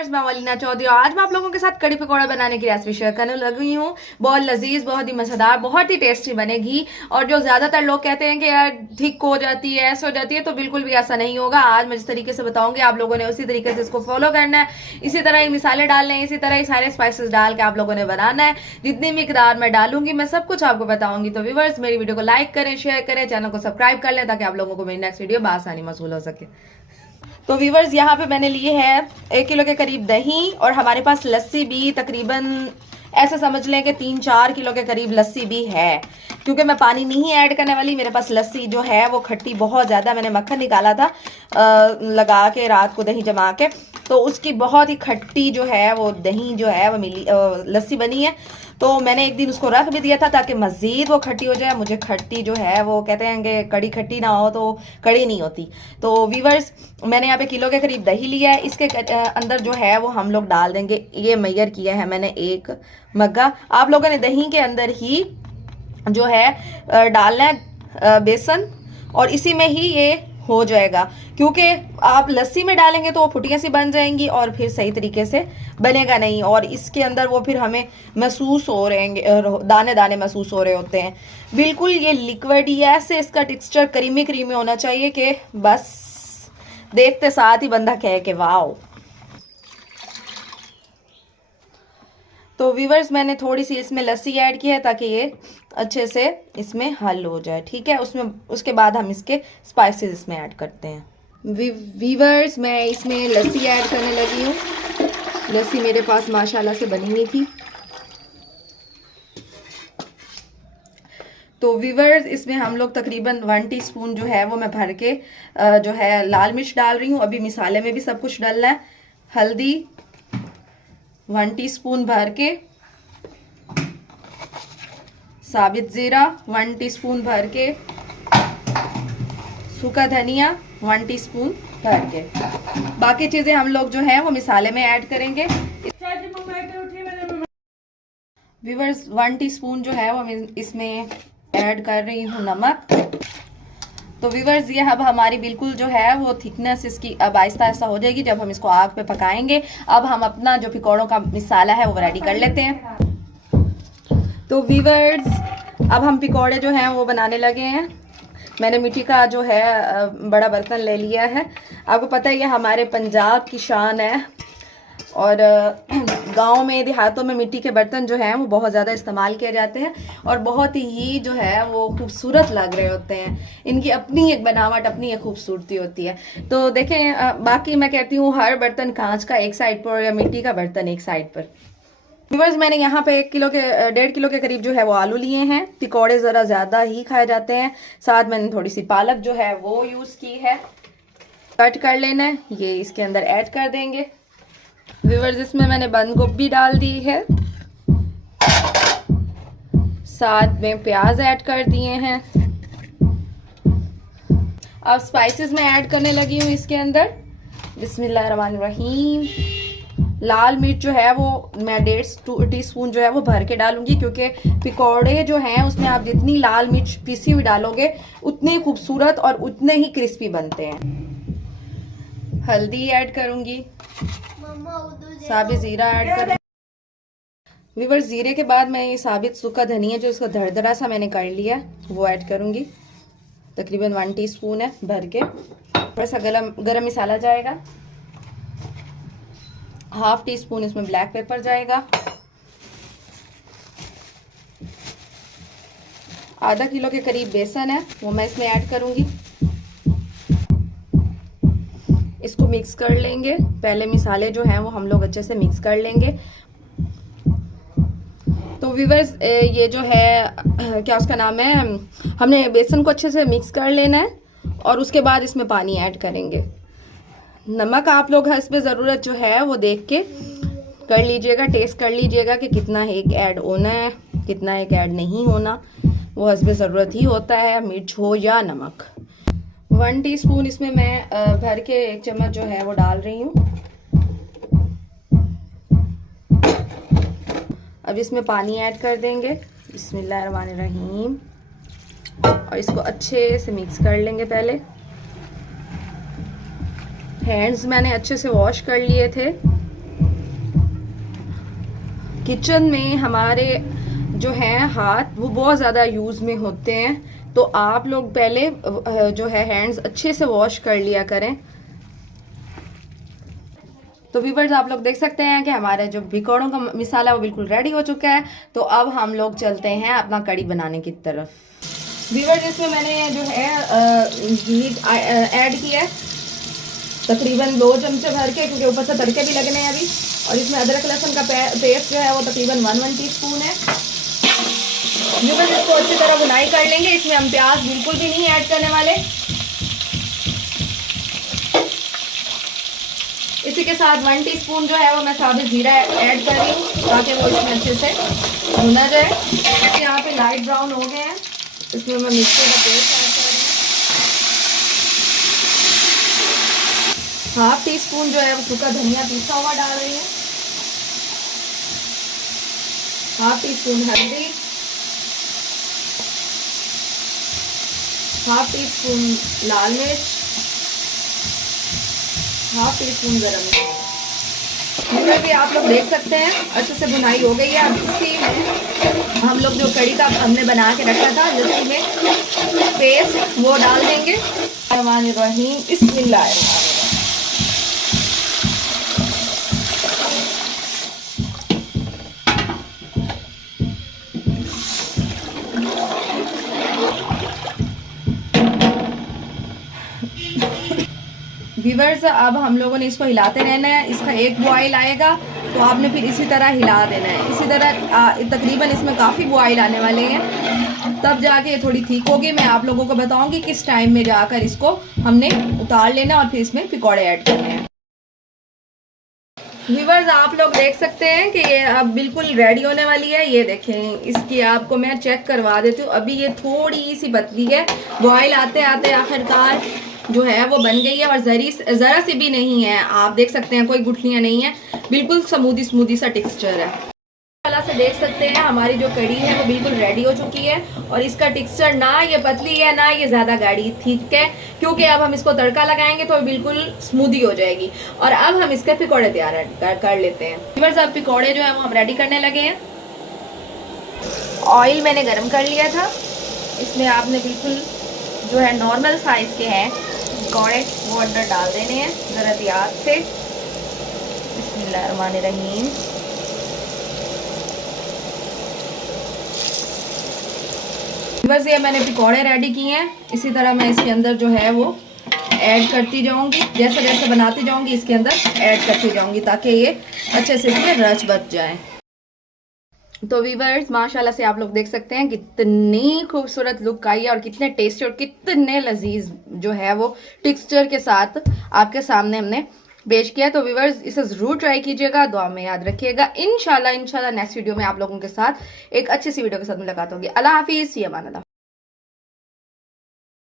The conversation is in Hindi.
मैं वलीना चौधरी और आज मैं आप लोगों के साथ कड़ी पकौड़ा बनाने की रेसिपी शेयर करने लगी हूँ। बहुत लजीज, बहुत ही मजेदार, बहुत ही टेस्टी बनेगी। और जो ज्यादातर लोग कहते हैं कि यार थिक हो जाती है, ऐसा हो जाती है, तो बिल्कुल भी ऐसा नहीं होगा। आज मैं जिस तरीके से बताऊंगी आप लोगों ने उसी तरीके से इसको फॉलो करना है। इसी तरह ही मसाले डालने हैं, इसी तरह ही सारे स्पाइसेस डाल के आप लोगों ने बनाना है। जितनी मिकदार में डालूंगी मैं सब कुछ आपको बताऊंगी। तो व्यूअर्स मेरी वीडियो को लाइक करें, शेयर करें, चैनल को सब्सक्राइब कर लें ताकि आप लोगों को मेरी नेक्स्ट वीडियो बआसानी मौसूल हो सके। तो व्यूवर्स यहाँ पे मैंने लिए है 1 किलो के करीब दही और हमारे पास लस्सी भी तकरीबन ऐसे समझ लें कि 3-4 किलो के करीब लस्सी भी है। क्योंकि मैं पानी नहीं ऐड करने वाली, मेरे पास लस्सी जो है वो खट्टी बहुत ज़्यादा, मैंने मक्खन निकाला था लगा के रात को दही जमा के, तो उसकी बहुत ही खट्टी जो है वो दही जो है वो मिली लस्सी बनी है। तो मैंने एक दिन उसको रख भी दिया था ताकि मज़ीद वो खट्टी हो जाए। मुझे खट्टी जो है वो कहते हैं कि कड़ी खट्टी ना हो तो कड़ी नहीं होती। तो वीवर्स मैंने यहाँ पे किलो के करीब दही लिया है। इसके अंदर जो है वो हम लोग डाल देंगे, ये मेजर किया है मैंने 1 मग्गा। आप लोगों ने दही के अंदर ही जो है डालना है बेसन और इसी में ही ये हो जाएगा। क्योंकि आप लस्सी में डालेंगे तो वो फुटियाँ सी बन जाएंगी और फिर सही तरीके से बनेगा नहीं। और इसके अंदर वो फिर हमें महसूस हो रहे हैं, दाने दाने महसूस हो रहे होते हैं। बिल्कुल ये लिक्विड ही ऐसे इसका टेक्सचर क्रीमी क्रीमी होना चाहिए कि बस देखते साथ ही बंदा कहे कि वाओ। तो व्यूवर्स मैंने थोड़ी सी इसमें लस्सी ऐड की है ताकि ये अच्छे से इसमें हल हो जाए, ठीक है। उसके बाद हम इसके स्पाइसेस इसमें ऐड करते हैं। व्यूवर्स मैं इसमें लस्सी ऐड करने लगी हूँ। लस्सी मेरे पास माशाल्लाह से बनी हुई थी। तो व्यूवर्स इसमें हम लोग तकरीबन 1 टीस्पून जो है वो मैं भर के जो है लाल मिर्च डाल रही हूँ। अभी मिसाले में भी सब कुछ डालना है। हल्दी 1 टीस्पून भर के, साबित जीरा 1 टीस्पून भर के, सूखा धनिया 1 टीस्पून भर के। बाकी चीजें हम लोग जो है वो मिसाले में ऐड करेंगे। व्यूअर्स 1 टीस्पून जो है वो इसमें ऐड कर रही हूँ नमक। तो व्यूअर्स ये अब हमारी बिल्कुल जो है वो थिकनेस इसकी अब आहिस्ता आहिस्ता हो जाएगी जब हम इसको आग पे पकाएंगे। अब हम अपना जो पकौड़ों का मिसाला है वो रेडी कर लेते हैं। तो व्यूअर्स अब हम पकौड़े जो हैं वो बनाने लगे हैं। मैंने मिट्टी का जो है बड़ा बर्तन ले लिया है। आपको पता है ये हमारे पंजाब की शान है और गांव में देहातों में मिट्टी के बर्तन जो हैं वो बहुत ज़्यादा इस्तेमाल किए जाते हैं और बहुत ही जो है वो खूबसूरत लग रहे होते हैं। इनकी अपनी एक बनावट, अपनी एक खूबसूरती होती है। तो देखें बाकी मैं कहती हूँ हर बर्तन कांच का एक साइड पर या मिट्टी का बर्तन एक साइड पर। व्यूअर्स मैंने यहाँ पे 1.5 किलो के करीब जो है वो आलू लिए हैं। पकौड़े ज़रा ज़्यादा ही खाए जाते हैं। साथ मैंने थोड़ी सी पालक जो है वो यूज़ की है। कट कर लेना है, ये इसके अंदर ऐड कर देंगे। व्यूअर्स इसमें मैंने बंद गोभी डाल दी है, साथ में प्याज ऐड कर दिए हैं। अब स्पाइसेस में ऐड करने लगी हूँ इसके अंदर। बिस्मिल्लाहिर्रहमानिर्रहीम। लाल मिर्च जो है वो मैं 1.5 टीस्पून जो है वो भर के डालूंगी क्योंकि पकौड़े जो हैं उसमें आप जितनी लाल मिर्च पीसी हुई डालोगे उतनी खूबसूरत और उतने ही क्रिस्पी बनते हैं। हल्दी ऐड करूंगी, साबित जीरा ऐड करूंगी। व्यूअर्स जीरे के बाद मैं ये साबित सूखा धनिया जो इसका दरदरा सा मैंने कर लिया वो ऐड करूंगी। तकरीबन 1 टीस्पून है भर के। थोड़ा सा गरम मसाला जाएगा, 1/2 टीस्पून इसमें ब्लैक पेपर जाएगा, आधा किलो के करीब बेसन है वो मैं इसमें ऐड करूंगी। इसको मिक्स कर लेंगे। पहले मिसाले जो हैं वो हम लोग अच्छे से मिक्स कर लेंगे। तो व्यूअर्स ये जो है क्या उसका नाम है, हमने बेसन को अच्छे से मिक्स कर लेना है और उसके बाद इसमें पानी ऐड करेंगे। नमक आप लोग हस्बे ज़रूरत जो है वो देख के कर लीजिएगा, टेस्ट कर लीजिएगा कि कितना एक ऐड होना है, कितना एक ऐड नहीं होना, वो हस्बे ज़रूरत ही होता है, मिर्च हो या नमक। 1 टीस्पून इसमें मैं भर के 1 चम्मच जो है वो डाल रही हूँ। अब इसमें पानी ऐड कर देंगे। बिस्मिल्लाहिर्रहमानिर्रहीम। और इसको अच्छे से मिक्स कर लेंगे। पहले हैंड्स मैंने अच्छे से वॉश कर लिए थे किचन में हमारे जो हैं हाथ वो बहुत ज़्यादा यूज़ में होते हैं, तो आप लोग पहले जो है हैंड्स अच्छे से वॉश कर लिया करें। तो व्यूअर्स आप लोग देख सकते हैं कि हमारे जो भिगोड़ों का मिसाला वो बिल्कुल रेडी हो चुका है। तो अब हम लोग चलते हैं अपना कड़ी बनाने की तरफ। व्यूअर्स इसमें मैंने जो है घी ऐड किया है तकरीबन 2 चमचे भर के, क्योंकि ऊपर से तड़के भी लगने हैं अभी। और इसमें अदरक लहसुन का पेस्ट जो है वो तकरीबन 1 टीस्पून है। व्यूअर्स इसको अच्छी तरह बुनाई कर लेंगे। इसमें हम प्याज बिल्कुल भी नहीं ऐड करने वाले। इसी के साथ 1 टीस्पून जो है वो मैं साबुत जीरा ऐड कर रही हूँ ताकि वो इसमें अच्छे से भुना जाए। यहाँ पे लाइट ब्राउन हो गए हैं, इसमें मैं मिर्ची का पेस्ट ऐड कर रही हूँ। 1/2 टीस्पून जो है वो सूखा धनिया पीसा हुआ डाल रही हूँ। 1/2 टीस्पून हल्दी, 1/2 टीस्पून लाल मिर्च, 1/2 टीस्पून गरम मसाला। भी आप लोग देख सकते हैं अच्छे से बुनाई हो गई है। अब इसी में हम लोग जो कड़ी का हमने बना के रखा था लस्सी में पेस्ट वो डाल देंगे। रहमानिर्रहीम, बिस्मिल्लाह। व्यूअर्स अब हम लोगों ने इसको हिलाते रहना है। इसका एक बॉयल आएगा तो आपने फिर इसी तरह हिला देना है। इसी तरह तकरीबन इसमें काफ़ी बॉयल आने वाले हैं, तब जाके ये थोड़ी ठीक होगी। मैं आप लोगों को बताऊंगी किस टाइम में जाकर इसको हमने उतार लेना और फिर इसमें पकौड़े ऐड करने हैं। व्यूअर्स आप लोग देख सकते हैं कि ये अब बिल्कुल रेडी होने वाली है। ये देखें, इसकी आपको मैं चेक करवा देती हूँ। अभी ये थोड़ी सी पतली है, बॉयल आते आते आखिरकार जो है वो बन गई है और ज़रा सी भी नहीं है। आप देख सकते हैं कोई गुठलियाँ नहीं है, बिल्कुल स्मूदी सा टेक्सचर है। से देख सकते हैं हमारी जो कड़ी है वो बिल्कुल रेडी हो चुकी है और इसका टेक्सचर ना ये पतली है ना ये ज़्यादा गाढ़ी, ठीक है, क्योंकि अब हम इसको तड़का लगाएंगे तो बिल्कुल स्मूदी हो जाएगी। और अब हम इसके पकौड़े तैयार कर लेते हैं। व्यूअर्स अब पकौड़े जो है वो हम रेडी करने लगे हैं। ऑयल मैंने गर्म कर लिया था, इसमें आपने बिल्कुल जो है नॉर्मल साइज के हैं पकौड़े वो अंदर डाल देने हैं ज़रा ध्यान से। बिस्मिल्लाहिर्रहमानिर्रहीम। बस ये मैंने पकौड़े रेडी किए हैं, इसी तरह मैं इसके अंदर जो है वो ऐड करती जाऊंगी। जैसे जैसे बनाती जाऊंगी इसके अंदर ऐड करती जाऊंगी ताकि ये अच्छे से इसमें रच बच जाए। तो व्यूअर्स माशाल्लाह से आप लोग देख सकते हैं कितनी खूबसूरत लुक आई है और कितने टेस्टी और कितने लजीज जो है वो टेक्सचर के साथ आपके सामने हमने पेश किया। तो व्यूअर्स इसे ज़रूर ट्राई कीजिएगा, दुआ में याद रखिएगा। इंशाल्लाह नेक्स्ट वीडियो में आप लोगों के साथ एक अच्छी सी वीडियो के साथ मुलाकात होगी। अल्लाह हाफिज़, अमान अल्लाह।